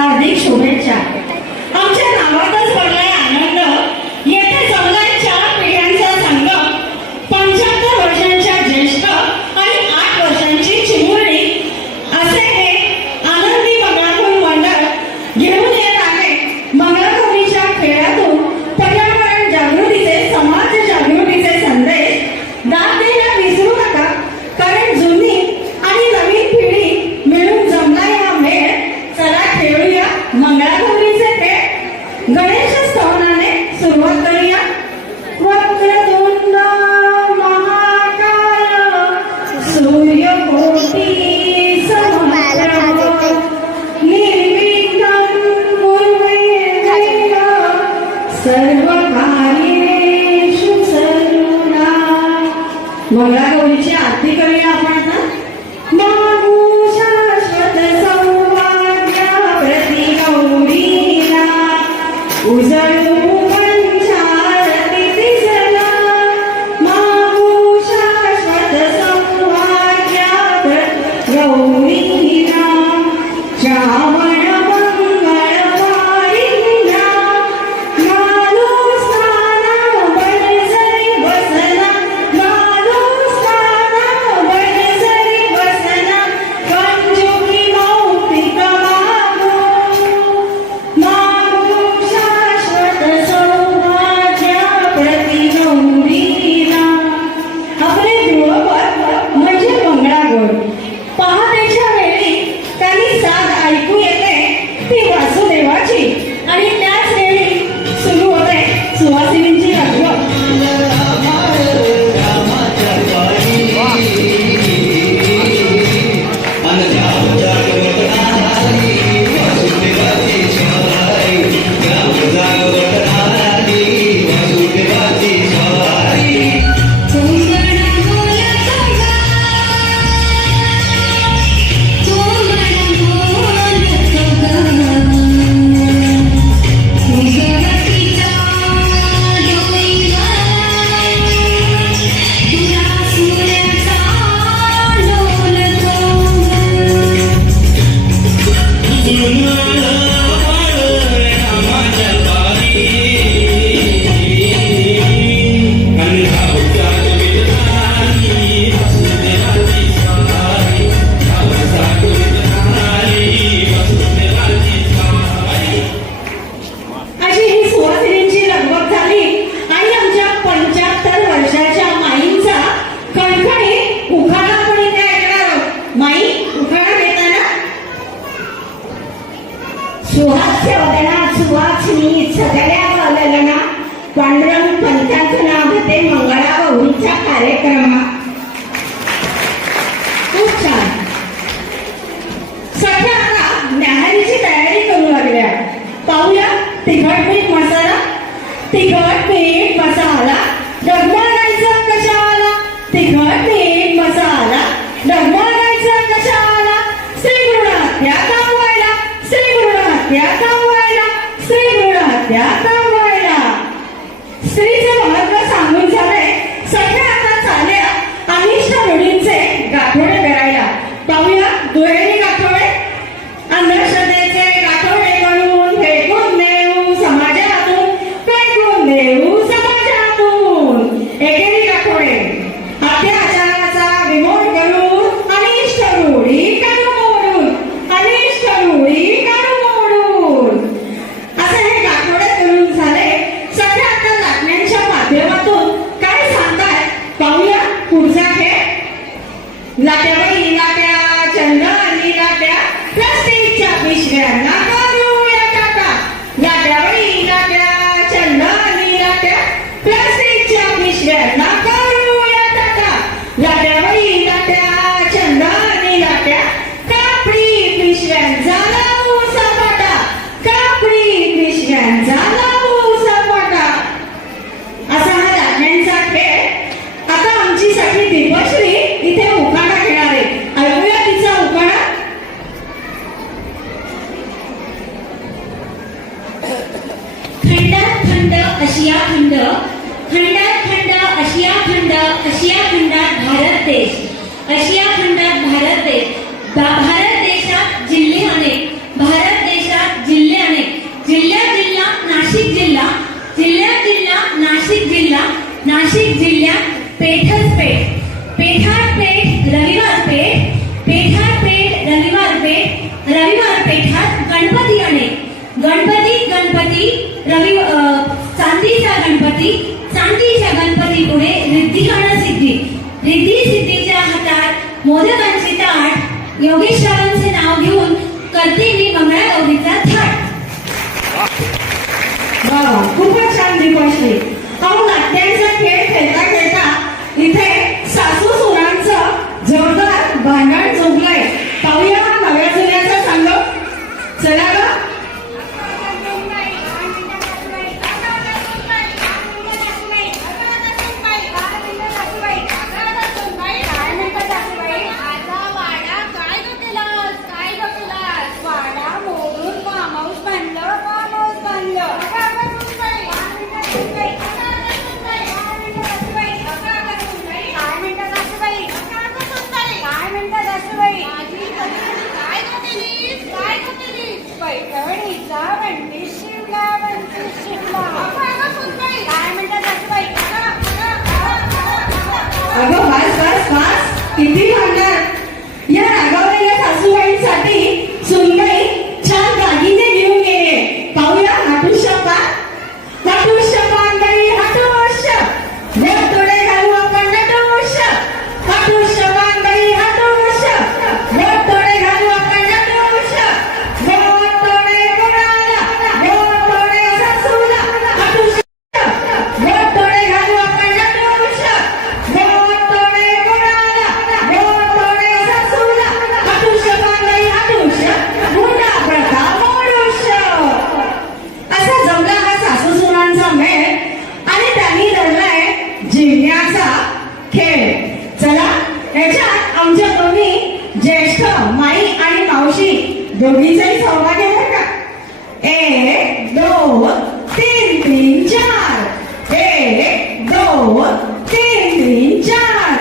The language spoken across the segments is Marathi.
हार्दिक शुभेच्छा। आमच्या नावातच पडलाय आनंद, येथे जमलाय 4 पिढ्यांचा संगम, 75 वर्षांच्या ज्येष्ठ आणि 8 वर्षांची चिमुरडी असे हे आनंदी मंगळागौर मंडळ घेऊन येत आहे। मंगळागौरीच्या खेळातून पर्यावरण जागृतीचे, समाज जागृतीचे संदेश दाद द्यायला विसरू नका, कारण जुनी आणि नवीन पिढी मिळून जमलाय हा मेळ। चला खेळूया मंगळागौरीचे खेळ। गणेश स्तवनाने सुरुवात करूया। वक्रतुंड महाकाय सूर्यकोटी समप्रभ निर्विघ्नं कुरु मे देव सर्वकार्येषु सर्वदा। मंगळागौरीची आरती करूया आपण आता। मागू शाश्वत सौभाग्य प्रति गौरीला उजळू पंचारती तिसरा। मागू शाश्वत सौभाग्य प्रति गौरीला श्रावण मंगळवारीला घालू स्नाना बळजरी बसना, घालू स्नाना बळजरी बसना, कंजुकी मौक्तिक मागू, मागू शाश्वत सौभाग्य प्रति गौरीला। आपले गृहपद म्हणजे मंगळागौर। पहाटेच्या वेळी काही साथ ऐकू येते ती वासुदेवाची, आणि त्याच वेळी सुरू होते सुवासिनींची रंगत। अशी ही सुवासिनींची लगबग झाली आणि आमच्या 75 वर्षाच्या माईंचा खणखणीत उखाणा आपण इथे ऐकणार आहोत। माई, उखाणा घेताना सुहास्य वदना सुवासिनी सगळ्या ललना, पांडुरंग पंचाचं नाव घेते मंगळागौरीच्या कार्यक्रमात। खूप छान। सध्या आता न्याहारीची तयारी करू लागल्या। पाहूया तिखट मीठ मसाला, तिखट मीठ मसाला डगमगायचा कशाला, तिखट मीठ मसाला डगमगायचा कशाला, श्री गृहत्या कावायला, श्री गृहत्या कावायला, श्री गृहत्या कावायला। स्त्रीचे महत्व सांगून झाले। सध्या आता चालल्या अनिष्ट रूढींचे गाठोडे करायला। पाहूया दुहेरी गाठोडे। अंधश्रद्धेचे गाठोडे म्हणून फेकून देऊ समाजातून, फेकून देऊ समाजातून। एकेरी गाठोडे अत्याचाराचा विमोड करून अनिष्ट रूढी काढू मोडून, अनिष्ट रूढी काढू मोडून। असे हे गाठोडे करून झाले। सध्या आता लाटण्यांच्या माध्यमातून काय सांगताय पाहूया पुढचा खेळ। लाट्याबाई लाट्या चंदनी लाट्या प्लास्टिकच्या पिशव्यांना करूया टाका, लाट्याबाई लाट्या चंदनी लाट्या प्लास्टिकच्या पिशव्यांना करूया टाका, लाट्याबाई लाट्या चंदनी लाट्या कापडी पिशव्यांचा लावू सपाटा, कापडी पिशव्यांचा लावू सपाटा। असा हा लाटण्यांचा खेळ। आता आमचीसाठी दीपश्री इथे उखाणा घेणार आहे। ऐकूया तिचा उखाणा। खंडात खंड आशिया खंड, खंडात खंड आशिया खंड, आशिया खंडात भारत देश, आशिया खंडात भारत देश, भारत देशात जिल्हे अनेक, भारत देशात चांदीचा गणपती पुढे रिद्धी आणि सिद्धी. रिद्धी सिद्धीच्या हातात मोदकांची ताट, योगेश्वरांचे नाव घेऊन करते मी मंगळागौरीचा थाट. वा वा, खूपच छान दीपश्री. अहो, नाट्यांचा खेळ खेळता खेळता इथे सासू सुनांचं जोरदार भांडण झोपलंय. पाहूया हा नव्या जुन्याचा संघ. चला ग. अगं बस बस बस, किती भांडण. या रागावलेल्या सासूबाईंसाठी सुनबाई छान दागिने घेऊन गेले. पाहूया हाटुष्य पानबाई हाटुष्य, गोड तोडे घालू आपण नटुष्य. हाटुष्य पानबाई हाटुष्य, गोड तोडे घालू आपण नटुष्य. गोड तोडे कोणाला, गोड तोडे सासूला. हाटुष्य, गोड तोडे घालू आपण नटुष्य. गोड तोडे कोणाला, गोड तोडे सासूला. हाटुष्य पानबाई हाटुष्य, गुंडा प्रथा मोडुष्य. असा जमला हा सासू सुनांचा मेळ आणि त्यांनी धरलाय जिंकण्याचा खेळ. चला, याच्यात आमच्या दोन्ही ज्येष्ठ माई आणि मावशी दोघींचाही सहभाग आहे बरं का. 1 2 3 3 4. 1 2 3 3 4.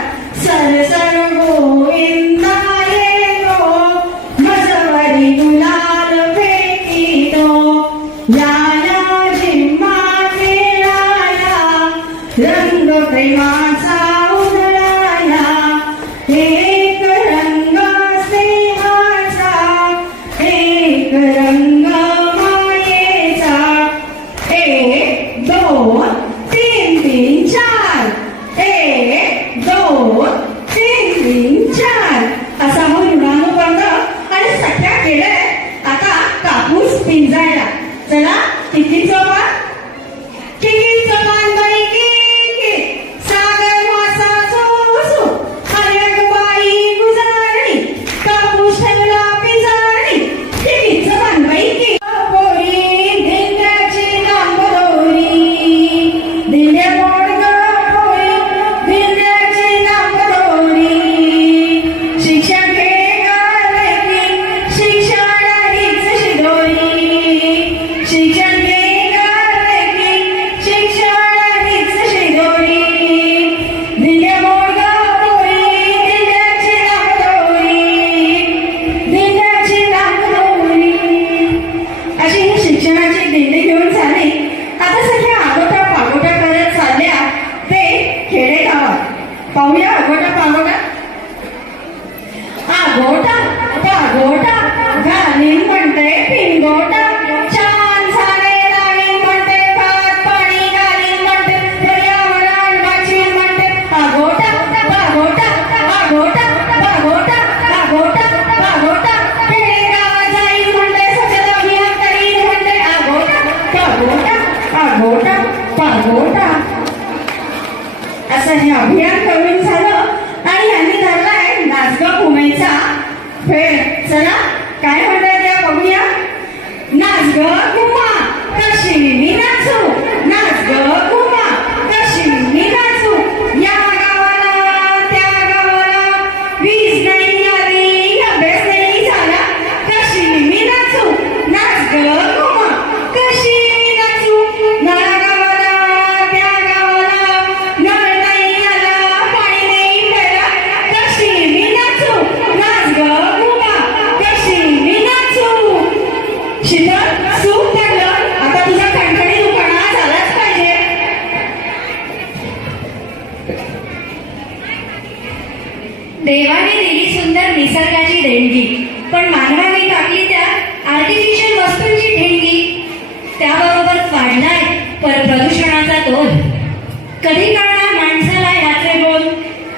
सर सर गोविंदा येतो, मजवरी गुलाल फेकितो. या जिम्मा खेळाया, रंग प्रेमाचा उधळाया. एक रंग स्नेहाचा, एक रंग मायेचा. 1 2 3 3 4. 1 2 3 3 4. असा हा ऋणानुबंध आणि सख्या केलंय. आता कापूस पिंजायला. चला, कितीचं पानबाई की सागर मासा सो हरगबाई गुजारणी, कापूस ठेवला पिंजारणी. कितीचं पानबाई की पोरी धिंड्याची नांबरोरी, धिंड्या पोडग पोरी, धिंड्याची नांबरोरी. शिक्षण घे गाले की शिक्षण हीच शिदोरी. शिक्षण घे गाले की शिक्षण हीच शिदोरी. दिल्या मोडगा पोरी, दिल्याची नांबरोरी, दिल्याची नांबरोरी. अशी ही शिक्षणाची दिंडी घेऊन झाली. आता सगळ्या आगोटा पागोटा करत चालल्या ते खेडेगावात. पाहूया आगोटा पागोटा. आगोटा पागोटा घालीन म्हणते पिंगोटा. छान झाले राणी म्हणते, भात पाणी घालीन म्हणते, पर्यावरण वाचवीन म्हणते. आगोटा पागोटा, आगोटा पागोटा, आगोटा पागोटा. खेडेगावात जाईन म्हणते, स्वच्छता अभियान करीन म्हणते. आगोटा पागोटा, आगोटा पागोटा. असं हे अभियान करून झालं आणि यांनी धरलाय नाचगा कुमेचा खेळ. चला, काय म्हणतात त्या बघूया. नाच ग घुमा कशी मी नाचू, नाच ग घुमा कशी मी नाचू. या गावाला त्या गावाला वीज नाही आली, अभ्यास नाही झाला, कशी मी नाचू. नाच ग घुमा कशी मी नाचू. नळा गावाला त्या गावाला नळ नाही आला, पाणी नाही प्यायला, कशी मी नाचू. नाच ग घुमा कशी मी नाचू. शीतल, सूप पडलं. आता तुझा खणखणी दुकाना झालाच पाहिजे. देवाने दिली सुंदर निसर्गाची देणगी, पण मानवाने टाकली त्या आर्टिफिशियल वस्तूंची ठेंगी. त्याबरोबर वाढला कधी कळणार माणसाला याचे बोल.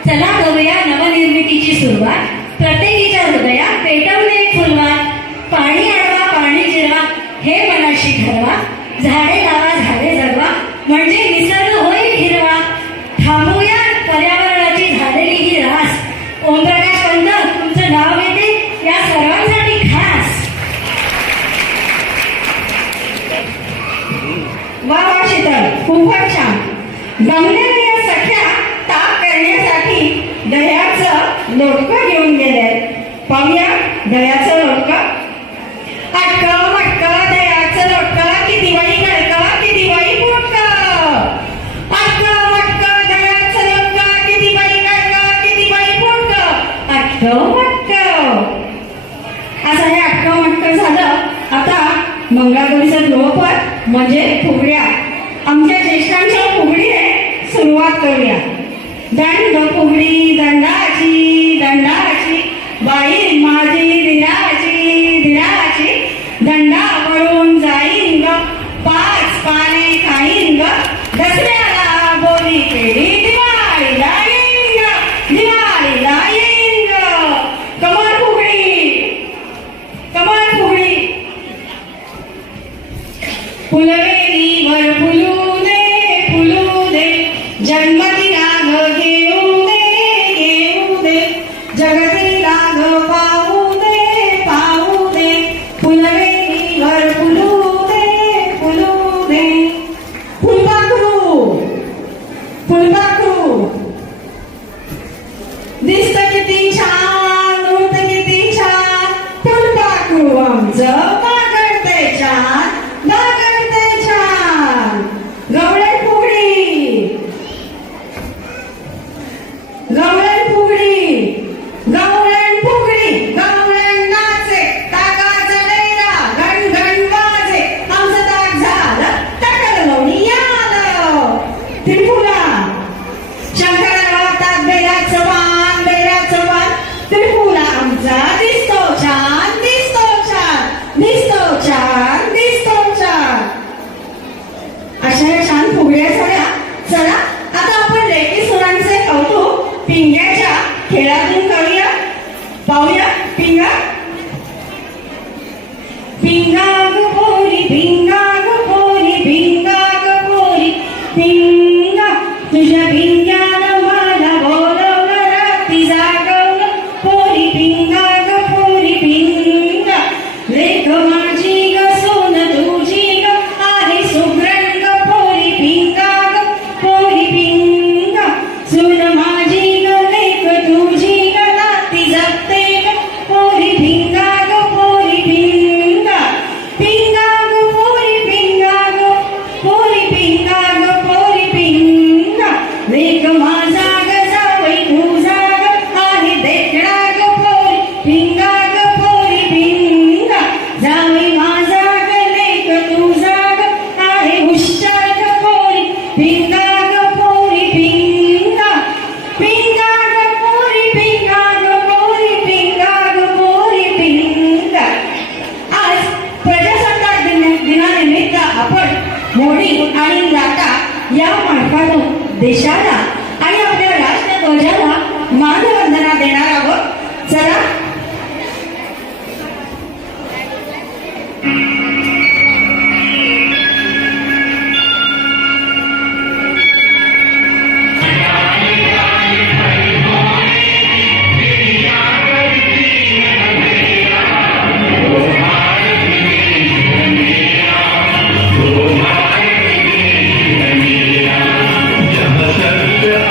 चला करूया नवनिर्मितीची सुरुवात. प्रत्येकीच्या हृदयात पेटवले एक फुलवात. पाणी अडवा पाणी जिरवा हे मनाशी ठरवा. झाडे लावा झाडे जगवा म्हणजे निसर्ग होईल हिरवा. थांबूया पर्यावरणाची झालेली ही रास. ओमप्रकाश पंत तुमचं नाव येते या सर्वांसाठी खास. वा वा शीतल, खूपच छान. गमलेल्या सख्या ताप करण्यासाठी दह्याचं लोटकं घेऊन गेले. पाहूया दह्याचं लोटकं. अटक मटक दह्याचं लोटकं, किती बाई गडकं किती बाई फुटकं. अटक मटक दह्याचं लोटकं, किती बाई गडकं किती बाई फुटकं. अटक मटक. असं हे अटक मटक झालं. आता मंगळागौरीचं गृहपाठ म्हणजे फुगड्या. आमच्या ज्येष्ठांच्या फुगडीने सुरुवात करूया. दंड फुगडी दंडाची दंडाची बाई माझी दिराची दिराची. दंडावरून जाईन ग 5 पाने खाईन ग. दसऱ्याला बोली केली दिवाळीला येईन ग दिवाळीला येईन ग. कमळ फुगडी कमळ फुगडी. फुलवेलीवर फुलू दे जन्मदिना ग घेऊ दे जगतीला ग पाहू दे. फुलवेलीवर फुलू दे. फुलपाखरू दिसत किती छान उडत किती छान. फुलपाखरू आमचं बागडते छान बागडते छान. गवळण फुगडी गवळण नाचे ताकाचा डेरा घण घण वाजे. आमचं ताक झालं ताकाला लावणी आलं. त्रिफुला शंकराला वाटतात बेलाचं पान त्रिफुला आमचा दिसतो छान दिसतो छान. अशा या छान फुगड्या झाल्या. चला आता आपण लेकी सुरांचे कौतुक पिंग्याच्या खेळातून करूया. पाहूया पिंगा. पिंगा ग पोरी पिंगा ग पोरी पिंगा ग पोरी पिंगा. तुझ्या पिंग्यानं मला बोलवलं रात्री जागवलं. पोरी पिंगा ग पोरी पिंगा. लेक माझी ग सोन तुझी ग आहे सुग्रण ग पोरी पिंगा ग पोरी पिंगा. सून माझी ग लेक तुझी ग नाती जगते ग पोरी पिंगा ग पोरी पिंगा. पिंगा ग पोरी पिंगा ग पोरी पिंगा ग पोरी पिंगा. लेक माझा ग जावई तुझा ग आहे देखणा ग पोरी पिंगा ग पोरी पिंगा. जावई माझा ग लेक तुझा ग आहे हुशार ग पोरी पिंगा ग पोरी पिंगा. पिंगा ग पोरी पिंगा ग पोरी पिंगा ग पोरी पिंगा. आज प्रजासत्ताक दिनानिमित्त आपण मोडी आणि लाटा या मार्फातून देशाला आणि आपल्या राष्ट्रध्वजाला मानवंदना देणार आहोत. चला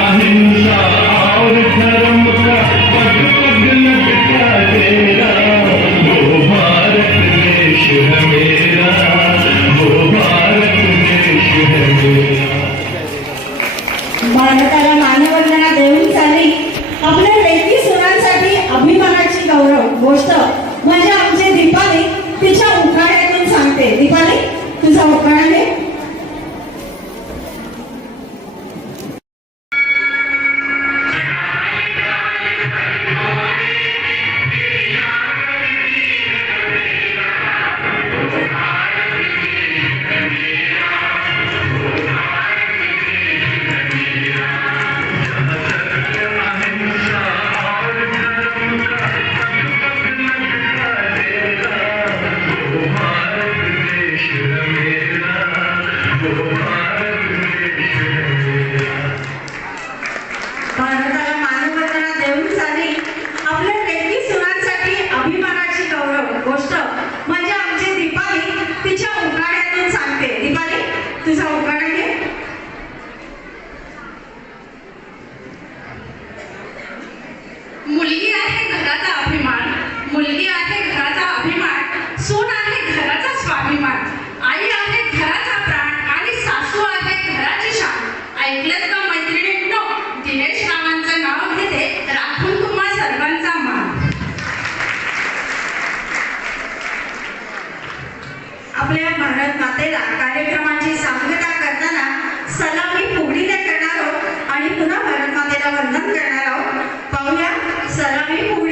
अहिंसा और धर्म का पग पग लगता भारताला मानवंदना देऊन झाली आपल्या लेकी सुनांसाठी अभिमानाची गौरव गोष्ट म्हणजे आमची दीपाली तिच्या उकाड्यातून सांगते. दीपाली, तुझा उकाडा घे. मुलगी आहे घराचा अभिमान, मुलगी आहे घराचा अभिमान, सून आहे घराचा स्वाभिमान, आई आहे घराचा प्राण आणि सासू आहे घराची शान. ऐकलत का मैत्रिणींनो, दिनेश रावांचं नाव घेते, राखून तुम्हा सर्वांचा मान. आपल्या भारत मातेला कार्यक्रमाची सांगता करताना सलामी फुगडीने करणार आहोत आणि पुन्हा भारत मातेला वंदन करणार आहोत. पाहूया सलामी फुगडी.